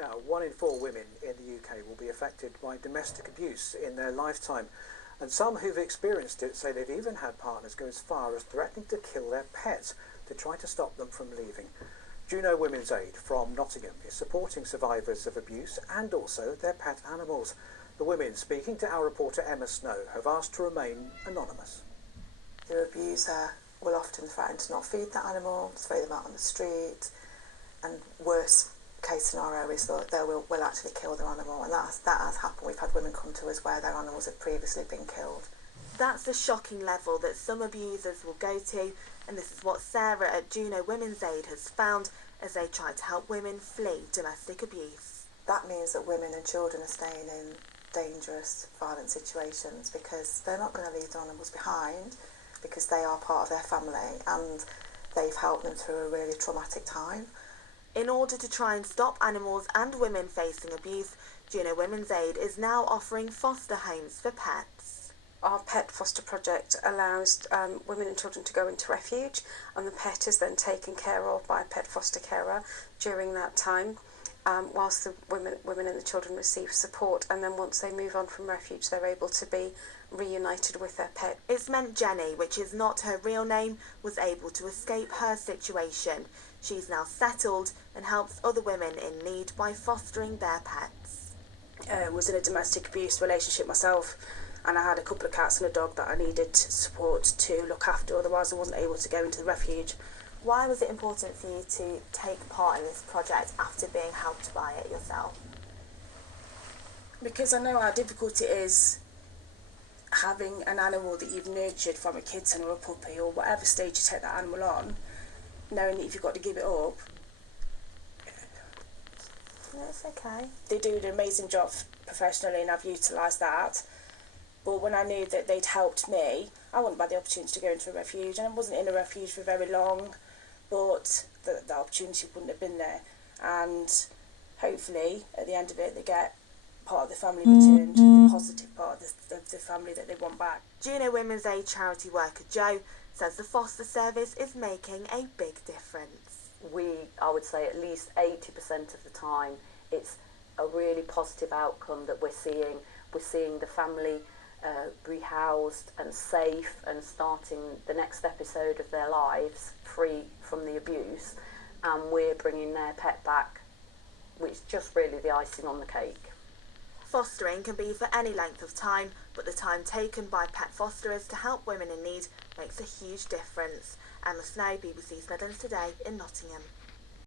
Now, 1 in 4 women in the UK will be affected by domestic abuse in their lifetime, and some who've experienced it say they've even had partners go as far as threatening to kill their pets to try to stop them from leaving. Juno Women's Aid from Nottingham is supporting survivors of abuse and also their pet animals. The women, speaking to our reporter Emma Snow, have asked to remain anonymous. The abuser will often threaten to not feed that animal, to throw them out on the street, and worst case scenario is that they will actually kill their animal, and that has happened. We've had women come to us where their animals have previously been killed. That's the shocking level that some abusers will go to, and this is what Sarah at Juno Women's Aid has found as they try to help women flee domestic abuse. That means that women and children are staying in dangerous, violent situations because they're not going to leave their animals behind, because they are part of their family and they've helped them through a really traumatic time. In order to try and stop animals and women facing abuse, Juno Women's Aid is now offering foster homes for pets. Our pet foster project allows women and children to go into refuge, and the pet is then taken care of by a pet foster carer during that time, whilst the women and the children receive support, and then once they move on from refuge they're able to be reunited with their pet. It's meant Jenny, which is not her real name, was able to escape her situation. She's now settled and helps other women in need by fostering their pets. I was in a domestic abuse relationship myself, and I had a couple of cats and a dog that I needed support to look after, otherwise I wasn't able to go into the refuge. Why was it important for you to take part in this project after being helped by it yourself? Because I know how difficult it is having an animal that you've nurtured from a kitten or a puppy or whatever stage you take that animal on, knowing that if you've got to give it up. It's okay. They do an amazing job professionally and I've utilised that. But when I knew that they'd helped me, I wouldn't have had the opportunity to go into a refuge, and I wasn't in a refuge for very long, but the opportunity wouldn't have been there. And hopefully, at the end of it, they get part of the family returned, the positive part of the family that they want back. Juno Women's Aid charity worker Jo says the foster service is making a big difference. I would say at least 80% of the time, it's a really positive outcome that we're seeing. We're seeing the family rehoused and safe and starting the next episode of their lives free from the abuse, and we're bringing their pet back, which is just really the icing on the cake. Fostering can be for any length of time, but the time taken by pet fosterers to help women in need makes a huge difference. Emma Snow, BBC East Midlands Today in Nottingham.